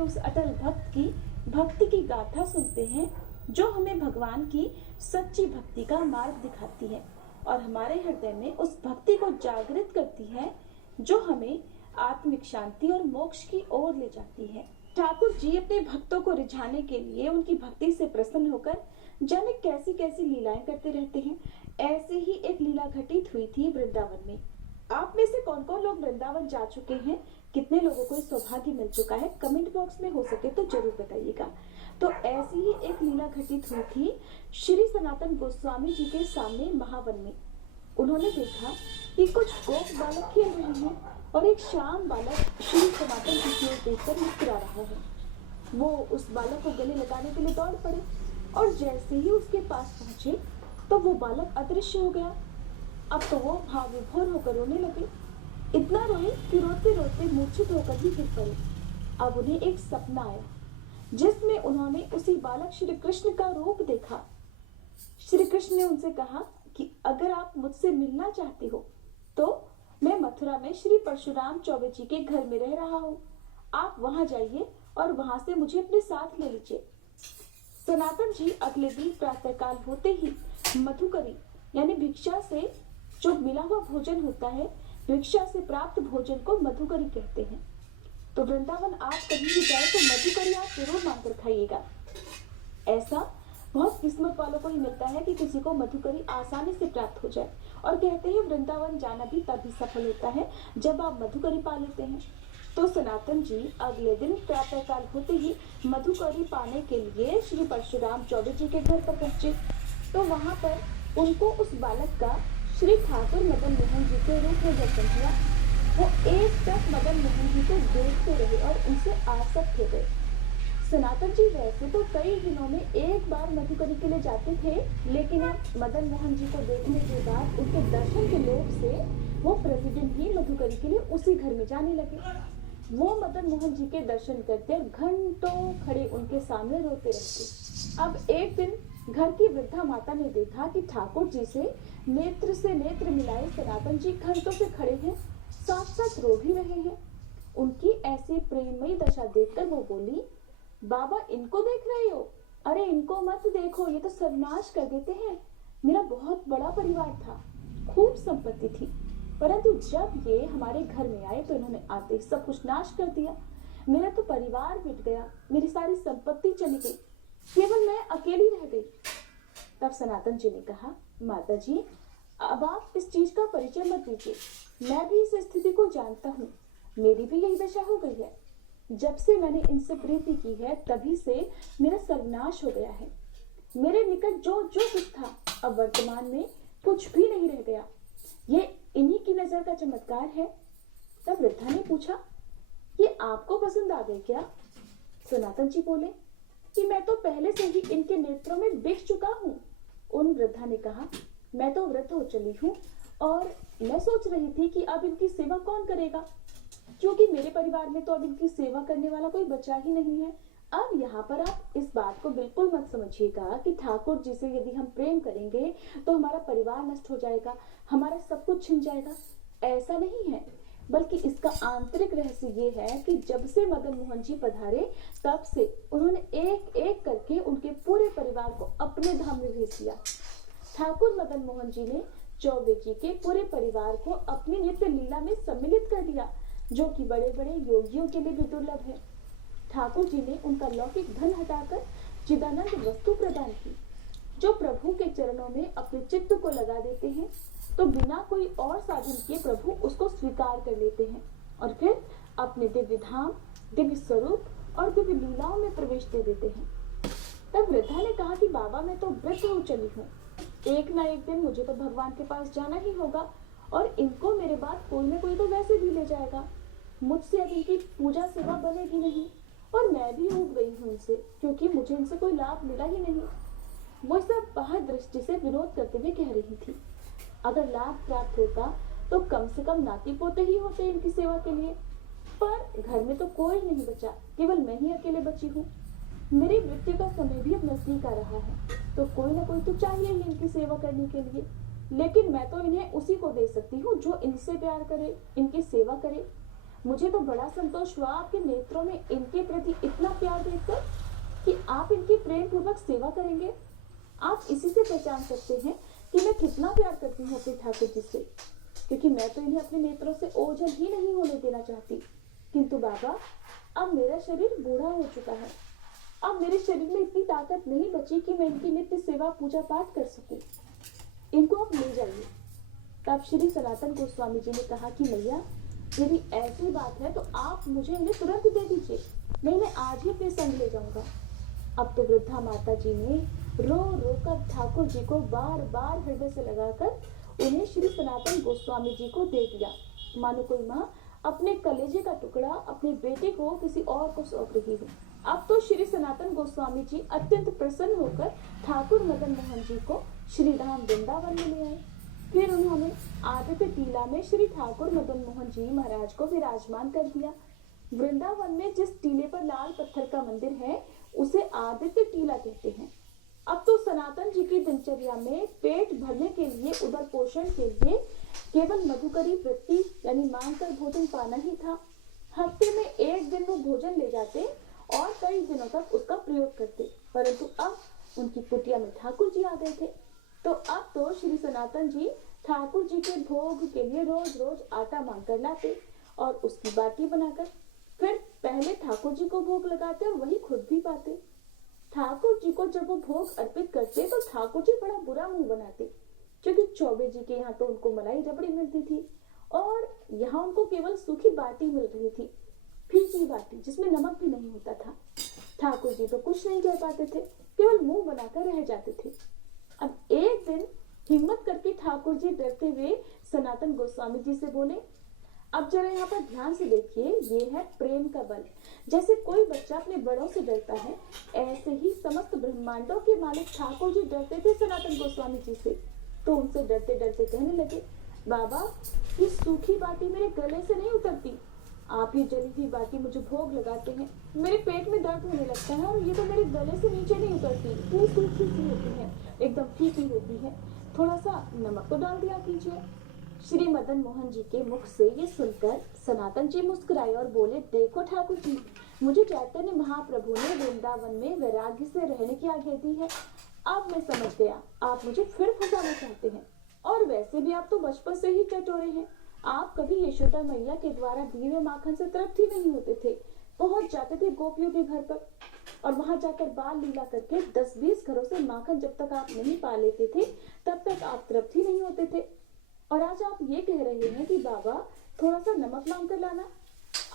उस अटल भक्त की भक्ति की गाथा सुनते हैं जो हमें भगवान की सच्ची भक्ति का मार्ग दिखाती है और हमारे हृदय में उस भक्ति को जागृत करती है जो हमें आत्मिक शांति और मोक्ष की ओर ले जाती है। ठाकुर जी अपने भक्तों को रिझाने के लिए उनकी भक्ति से प्रसन्न होकर जाने कैसी कैसी लीलाएं करते रहते हैं। ऐसे ही एक लीला घटित हुई थी वृंदावन में। आप में से कौन कौन लोग वृंदावन जा चुके हैं, कितने लोगों को सौभाग्य मिल चुका है, कमेंट बॉक्स में हो सके तो जरूर बताइएगा। तो ऐसी ही एक लीला घटित हुई थी श्री सनातन गोस्वामी जी के सामने महावन में। उन्होंने देखा कि कुछ गोप बालक खेल रहे हैं और एक श्याम बालक श्री सनातन जी की ओर देखकर मुस्कुरा रहा है। वो उस बालक को गले लगाने के लिए दौड़ पड़े और जैसे ही उसके पास पहुंचे तो वो बालक अदृश्य हो गया। अब तो वो भाव विभोर होकर रोने लगे। इतना रोए कि रोते रोते मूर्छित होकर ही गिर पड़े। अब उन्हें एक सपना आया जिसमें उन्होंने उसी बालक श्री कृष्ण का रूप देखा। श्री कृष्ण ने उनसे कहा कि अगर आप मुझसे मिलना चाहते हो तो मैं मथुरा में श्री परशुराम चौबे जी के घर में रह रहा हूँ। आप वहां जाइए और वहां से मुझे अपने साथ ले लीजिए। सनातन जी अगले दिन प्रातःकाल होते ही मधुकरी यानी भिक्षा से जो मिला हुआ भोजन होता है, भिक्षा से प्राप्त भोजन को मधुकरी कहते हैं। तो वृंदावन आप कहीं भी जाए तो मधुकरी आप जरूर मांगकर खाइएगा। ऐसा बहुत किस्मत वालों को ही मिलता है कि किसी को मधुकरी आसानी से प्राप्त हो जाए। और कहते हैं वृंदावन जाना भी तभी सफल होता है जब आप मधुकरी पा लेते हैं। तो सनातन जी अगले दिन प्रातःकाल होते ही मधुकरी पाने के लिए श्री परशुराम चौबे जी के घर पर पहुंचे। तो वहां पर उनको उस बालक का श्री ठाकुर मदन मोहन जी के रूप में दर्शन किया। वो एक टक मदन मोहन जी को देखते रहे और उनसे आसक्त हो गए। सनातन जी वैसे तो कई दिनों में एक बार मधुकरी के लिए जाते थे, लेकिन अब मदन मोहन जी को देखने के बाद उनके दर्शन के लोभ से वो प्रतिदिन ही मधुकरी के लिए उसी घर में जाने लगे। वो मदन मोहन जी के दर्शन करते और घंटों खड़े उनके सामने रोते रहते। अब एक दिन घर की वृद्धा माता ने देखा कि ठाकुर जी से नेत्र मिलाए सनातन जी घंटों से खड़े हैं, साथ साथ रो भी रहे हैं। उनकी ऐसी प्रेममयी दशा देखकर वो बोली, बाबा इनको देख रहे हो? अरे इनको मत देखो, ये तो सर्वनाश कर देते हैं। मेरा बहुत बड़ा परिवार था, खूब संपत्ति थी, परंतु जब ये हमारे घर में आए तो इन्होंने आते सब कुछ नाश कर दिया। मेरा तो परिवार मिट गया, मेरी सारी संपत्ति चली गई, केवल मैं अकेली रह गई। तब सनातन जी ने कहा, माता जी अब आप इस चीज का परिचय मत दीजिए, मैं भी इस स्थिति को जानता हूँ, मेरी भी यही दशा हो गई है। जब से मैंने इनसे प्रीति की है तभी से मेरा सर्वनाश हो गया है। मेरे निकट जो जो कुछ था अब वर्तमान में कुछ भी नहीं रह गया। ये इन्हीं की नजर का चमत्कार है। तब वृद्धा ने पूछा, ये आपको पसंद आ गए क्या? सनातन जी बोले कि मैं तो पहले से ही इनके नेत्रों में बिक चुका हूँ। उन वृद्धा ने कहा, मैं तो वृद्ध हो चली हूँ और मैं सोच रही थी कि अब इनकी सेवा कौन करेगा, क्योंकि मेरे परिवार में तो अब इनकी सेवा करने वाला कोई बचा ही नहीं है। अब यहाँ पर आप इस बात को बिल्कुल मत समझिएगा कि ठाकुर जी से यदि हम प्रेम करेंगे तो हमारा परिवार नष्ट हो जाएगा, हमारा सब कुछ छिन जाएगा। ऐसा नहीं है, बल्कि इसका आंतरिक रहस्य ये है कि जब से मदन मोहन जी पधारे तब से उन्होंने एक एक करके उनके पूरे परिवार को अपने धाम में भेज दिया। ठाकुर मदन मोहन जी ने चौबे जी के पूरे परिवार को अपनी नित्य लीला में सम्मिलित कर दिया, जो कि बड़े बड़े योगियों के लिए भी दुर्लभ है। ठाकुर जी ने उनका लौकिक धन हटाकर चिदानंद वस्तु प्रदान की। जो प्रभु के चरणों में अपने चित्त को लगा देते हैं तो बिना कोई और साधन किए प्रभु उसको स्वीकार कर लेते हैं और फिर अपने दिव्य धाम, दिव्य स्वरूप और दिव्य लीलाओं में प्रवेश दे देते हैं। तब वृद्धा ने कहा कि बाबा मैं तो वृद्ध हो चली हूँ, एक ना एक दिन मुझे तो भगवान के पास जाना ही होगा और इनको मेरे बाद कोई ना कोई तो वैसे भी ले जाएगा। मुझसे अब इनकी पूजा सेवा बनेगी नहीं और मैं भी ऊब गई हूँ इनसे, क्योंकि मुझे इनसे कोई लाभ मिला ही नहीं। वो सब बाह्य दृष्टि से विरोध करते हुए कह रही थी, अगर लाभ प्राप्त होता तो कम से कम नाती पोते ही होते इनकी सेवा के लिए, पर घर में तो कोई नहीं बचा, केवल मैं ही अकेले बची हूँ। मेरी मृत्यु का समय भी अब नजदीक आ रहा है, तो कोई ना कोई तो चाहिए ही इनकी सेवा करने के लिए, लेकिन मैं तो इन्हें उसी को दे सकती हूँ जो इनसे प्यार करे, इनकी सेवा करे। मुझे तो बड़ा संतोष हुआ आपके नेत्रों में इनके प्रति इतना प्यार देखकर कि आप इनकी प्रेम पूर्वक सेवा करेंगे। आप इसी से पहचान सकते हैं कि मैं कितना प्यार करती हूँ अपने ठाकुर जी से, क्योंकि मैं तो इन्हें अपने नेत्रों से ओझल ही नहीं होने देना चाहती। किंतु बाबा, अब मेरा शरीर बूढ़ा हो चुका है। अब मेरे शरीर में इतनी ताकत नहीं बची कि मैं इनकी नित्य सेवा पूजा पाठ कर सकूं। इनको आप ले जाइए। तब श्री सनातन गोस्वामी जी ने कहा कि मैया, यदि ऐसी बात है तो आप मुझे इन्हें तुरंत दे दीजिए, नहीं मैं आज ही अपने संग ले जाऊंगा। अब तो वृद्धा माता जी ने रो रो कर ठाकुर जी को बार बार हृदय से लगाकर उन्हें श्री सनातन गोस्वामी जी को दे दिया, मानो कोई माँ अपने कलेजे का टुकड़ा अपने बेटे को किसी और को सौंप रही हो। अब तो श्री सनातन गोस्वामी जी अत्यंत प्रसन्न होकर ठाकुर मदन मोहन जी को श्री धाम वृंदावन में ले आए। फिर उन्होंने आदित्य टीला में श्री ठाकुर मदन मोहन जी महाराज को विराजमान कर दिया। वृंदावन में जिस टीले पर लाल पत्थर का मंदिर है उसे आदित्य टीला कहते हैं। अब तो सनातन जी की दिनचर्या में पेट भरने के लिए, उदर पोषण के लिए केवल मधुकरी वृत्ति यानी मांगकर भोजन पाना ही था। हफ्ते में एक दिन वो भोजन ले जाते और कई दिनों तक उसका प्रयोग करते, परंतु अब उनकी कुटिया में ठाकुर जी आ गए थे। तो अब तो श्री सनातन जी ठाकुर जी के भोग के लिए रोज रोज आटा मांग कर लाते और उसकी बाटी बनाकर फिर पहले ठाकुर जी को भोग लगाते और वही खुद भी पाते। ठाकुर जी को जब वो भोग अर्पित करते तो ठाकुर जी बड़ा बुरा मुंह बनाते, क्योंकि चौबे जी के यहाँ तो उनको मलाई रबड़ी मिलती थी और यहाँ उनको केवल सूखी बाटी मिल रही थी, फीकी बाटी जिसमें नमक भी नहीं होता था। ठाकुर जी तो कुछ नहीं कह पाते थे, केवल मुंह बनाकर रह जाते थे। अब एक दिन हिम्मत करके ठाकुर जी डरते हुए सनातन गोस्वामी जी से बोले, अब जरा यहाँ पर ध्यान से देखिए, ये है प्रेम का बल। जैसे कोई बच्चा अपने बड़ों से डरता है, ऐसे ही समस्त ब्रह्मांडों के मालिक ठाकुर जी डरते थे सनातन गोस्वामी जी से। तो उनसे डरते डरते कहने लगे, बाबा ये सूखी बाटी मेरे गले से नहीं उतरती, आप ये जली हुई बाटी मुझे भोग लगाते हैं, मेरे पेट में दर्द होने लगता है और ये तो मेरे गले से नीचे नहीं उतरती, ये सूखी सी होती है, एकदम फीकी होती है, थोड़ा सा नमक तो डाल दिया कीजिए। श्री मदन मोहन जी के मुख से ये सुनकर सनातन जी मुस्कुराए और बोले, देखो ठाकुर जी, मुझे चैतन्य महाप्रभु ने वृंदावन में वैराग्य से रहने की आज्ञा दी है। अब मैं समझ गया, आप मुझे फिर फंसाना चाहते हैं, और वैसे भी आप तो बचपन से ही चटोरे हैं। आप कभी यशोदा मैया के द्वारा दिए हुए माखन से तृप्त ही नहीं होते थे। पहुंच जाते थे गोपियों के घर पर और वहां जाकर बाल लीला करके 10-20 घरों से माखन जब तक आप नहीं पा लेते थे तब तक आप तृप्त ही नहीं होते थे। और आज आप ये कह रहे हैं कि बाबा थोड़ा सा नमक मांग कर लाना।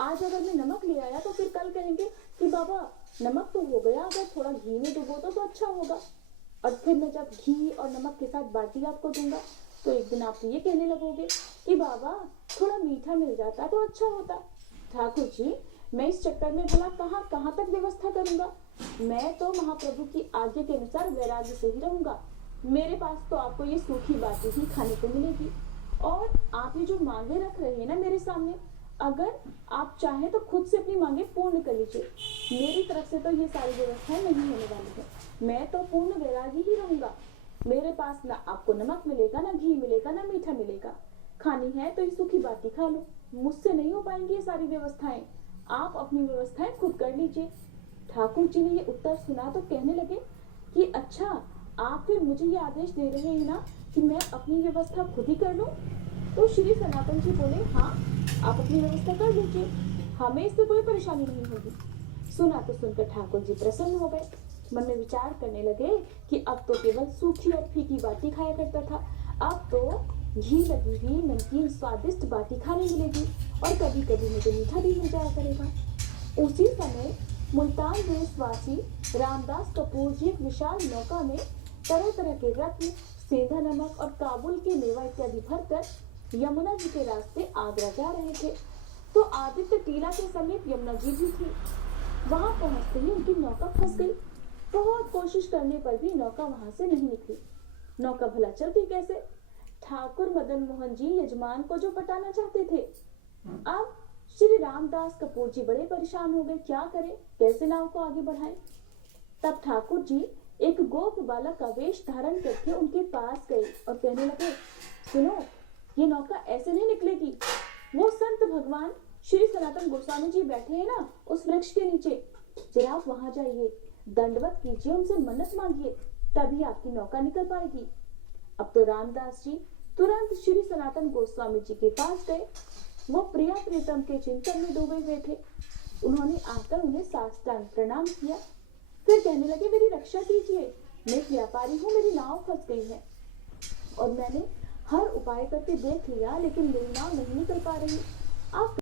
आज अगर मैं नमक ले आया तो फिर कल कहेंगे कि बाबा नमक तो हो गया, अगर थोड़ा घी में डुबो तो अच्छा होगा। और फिर मैं जब घी और नमक के साथ बाटी आपको दूंगा तो एक दिन आप ये कहने लगोगे कि बाबा थोड़ा मीठा मिल जाता तो अच्छा होता। ठाकुर जी, मैं इस चक्कर में भला कहाँ तक व्यवस्था करूंगा। मैं तो महाप्रभु की आज्ञा के अनुसार वैराग्य से ही रहूंगा। मेरे पास तो आपको ये सूखी बाटी ही खाने को मिलेगी। और आप ये जो मांगे रख रहे हैं ना मेरे सामने, अगर आप चाहें तो खुद से अपनी मांगे पूर्ण कर लीजिए। मेरी तरफ से तो ये सारी व्यवस्थाएं नहीं होने वाली है। मैं तो पूर्ण वैरागी ही रहूंगा। मेरे पास ना आपको नमक मिलेगा, ना घी मिलेगा, ना मीठा मिलेगा। खानी है तो ये सूखी बाटी खा लो। मुझसे नहीं हो पाएंगी ये सारी व्यवस्थाएं। आप अपनी व्यवस्थाएं खुद कर लीजिए। ठाकुर जी ने ये उत्तर सुना तो कहने लगे कि अच्छा, आप फिर मुझे ये आदेश दे रहे हैं ना कि मैं अपनी व्यवस्था खुद ही कर लूं। तो श्री सनातन जी बोले, हाँ आप अपनी व्यवस्था कर लीजिए, हमें इससे कोई परेशानी नहीं होगी। सुना तो सुनकर ठाकुर जी प्रसन्न हो गए। मन में विचार करने लगे कि अब तो केवल सूखी और फीकी बाटी खाया करता था, अब तो घी लगी हुई नमकीन स्वादिष्ट बाटी खाने मिलेगी और कभी कभी मुझे मीठा भी मिल जाया करेगा। उसी समय मुल्तान देशवासी रामदास कपूर जी एक विशाल नौका में तरह तरह के रत्न, सेंधा नमक और काबुल के मेवा इत्यादि भरकर यमुना जी के रास्ते आगरा जा रहे थे। तो आदित्य टीला के समीप यमुना जी भी थी। वहां पहुंचते ही उनकी नौका फंस गई। बहुत कोशिश करने पर भी नौका वहां से नहीं निकली। नौका भला चलती कैसे? ठाकुर मदन मोहन जी यजमान को जो पटाना चाहते थे। अब श्री रामदास कपूर जी बड़े परेशान हो गए, क्या करें, कैसे नाव को आगे बढ़ाएं। तब ठाकुर जी एक गोप बालक का वेश धारण करके उनके पास गए और कहने लगे, सुनो, ये नौका ऐसे नहीं निकलेगी। वो संत भगवान श्री सनातन गोस्वामी जी बैठे हैं ना उस वृक्ष के नीचे, जरा आप वहां जाइए, दंडवत कीजिए, उनसे मन्नत मांगिए, तभी आपकी नौका निकल पाएगी। अब तो रामदास जी तुरंत श्री सनातन गोस्वामी जी के पास गए। वो प्रिया प्रीतम के चिंतन में डूबे हुए थे। उन्होंने आकर उन्हें साष्टांग प्रणाम किया, फिर कहने लगे, मेरी रक्षा कीजिए, मैं एक व्यापारी हूँ, मेरी नाव फंस गई है और मैंने हर उपाय करके देख लिया, लेकिन मेरी नाव नहीं निकल पा रही। आप